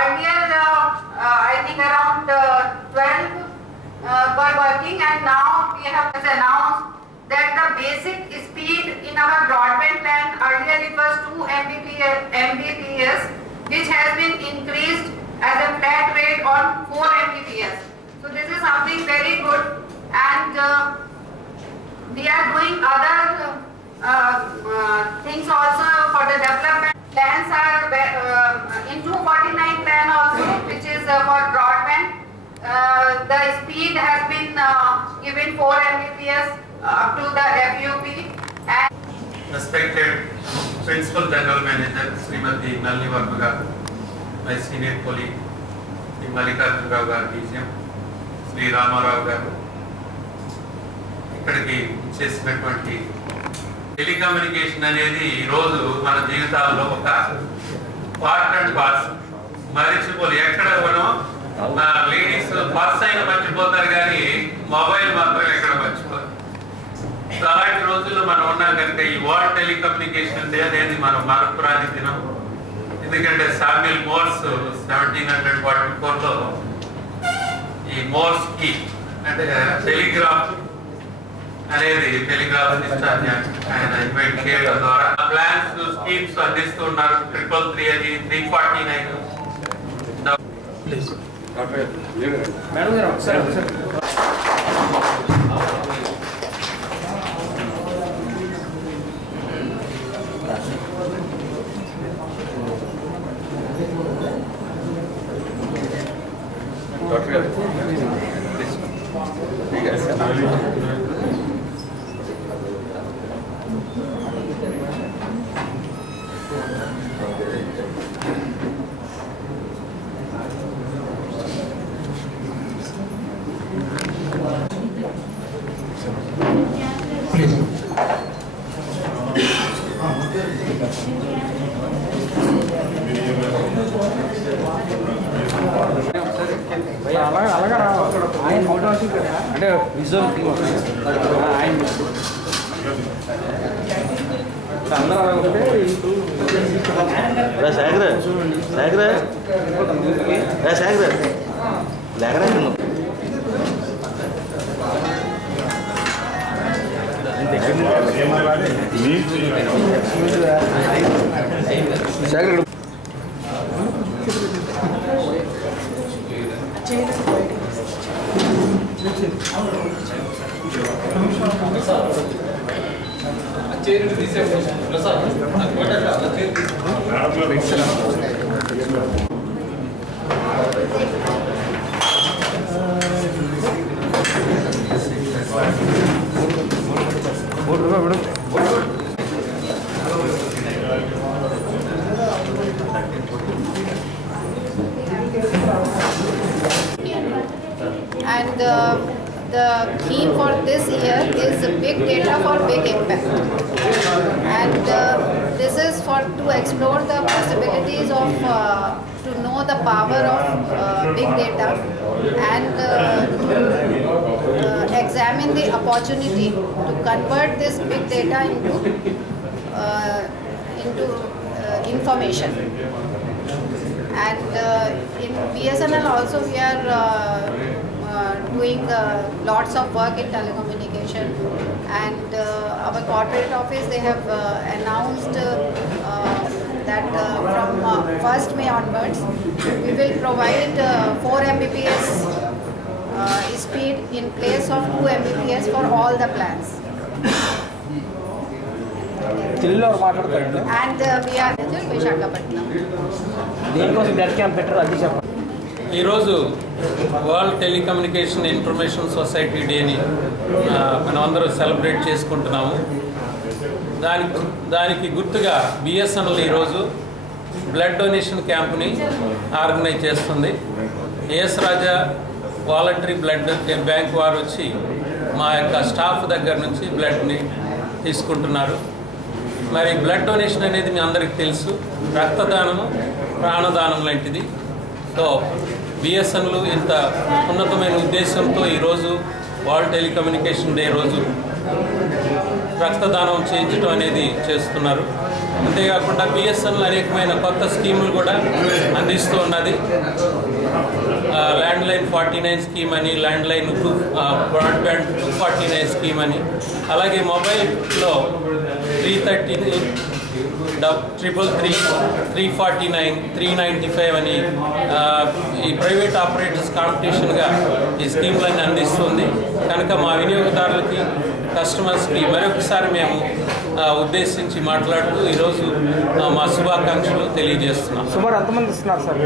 Earlier, I think around 12 were working, and now we have announced that the basic speed in our broadband plan, earlier it was 2 Mbps, which has been increased as a flat rate on 4 Mbps. So this is something very good, and we are doing other things also for the development. Plans are in 249 plan also, which is for broadband. The speed has been given 4 Mbps up to the FUP. And respected Principal General Manager Srimati Nalini Varma garu, my senior colleague Sri Mallikarjuna Rao garu DGM, Sri Ramarao garu, ఇక్కడికి చేసినటువంటి telecommunication అనేది ఈ రోజు మన జీవితాల్లో ఒక part and parcel. మర్చిపోలే ఎక్కడ మనం లేడీస్ పర్స్ అయినా మర్చిపోతారు కానీ మొబైల్ మాత్రం ఎక్కడ మర్చిపోతారు. అలాంటి రోజుల్లో మనం ఉన్నాం కనుక ఈ వరల్డ్ టెలికమ్యూనికేషన్ డే అనేది మనం మరపురాని దినం. ఎందుకంటే సామ్యుల్ మోర్స్ 1744లో ఈ మోర్స్ కి అంటే టెలిగ్రాఫ్ అనేది టెలిగ్రాఫ్ ఆయన ఇన్వైట్ చేయడం ద్వారా ప్లాన్స్ స్కీమ్స్ అందిస్తున్నారు. 333 అది 349. మేడం గారు ఒకసారి అలాగా ఆయన ఫోటో అంటే విజువల్ టీమ్ ఆయన అందరూ అలా ఉంటే and the theme for this year is big data for big impact, and this is to explore the possibilities of to know the power of big data and examine the opportunity to convert this big data into information. And in BSNL also we are doing lots of work in telecommunication, and our corporate office, they have announced that from 1st May onwards we will provide 4 Mbps speed in place of 2 Mbps for all the plans. And we are in Visakhapatnam. ఈరోజు world telecommunication information society డేని మనమందరం celebrate చేసుకుంటున్నాము. దానికి గుర్తుగా BSNL ఈరోజు blood donation క్యాంప్ని organise చేస్తుంది. As రాజా voluntary blood bank వారు వచ్చి మా యొక్క స్టాఫ్ దగ్గర నుంచి బ్లడ్ని తీసుకుంటున్నారు. మరి బ్లడ్ డొనేషన్ అనేది మీ అందరికీ తెలుసు, రక్తదానము ప్రాణదానం లాంటిది. సో బిఎస్ఎన్ఎల్ ఇంత ఉన్నతమైన ఉద్దేశంతో ఈరోజు వరల్డ్ టెలికమ్యూనికేషన్ డే రోజు రక్తదానం చేయించడం అనేది చేస్తున్నారు. అంతేకాకుండా బిఎస్ఎన్ఎల్ అనేకమైన కొత్త స్కీములు కూడా అందిస్తూ ఉన్నది. ల్యాండ్లైన్ 49 స్కీమ్ అని, ల్యాండ్లైన్ బ్రాడ్బ్యాండ్ 249 స్కీమ్ అని, అలాగే మొబైల్లో 330, 333, 349, 395 అని ఈ ప్రైవేట్ ఆపరేటర్స్ కాంపిటీషన్గా ఈ స్కీమ్లన్నీ అందిస్తుంది. కనుక మా వినియోగదారులకి, కస్టమర్స్కి మరొకసారి మేము ఉద్దేశించి మాట్లాడుతూ ఈరోజు మా శుభాకాంక్షలు తెలియజేస్తున్నాం. సుమారు ఎంతమంది ఇస్తున్నారు సార్?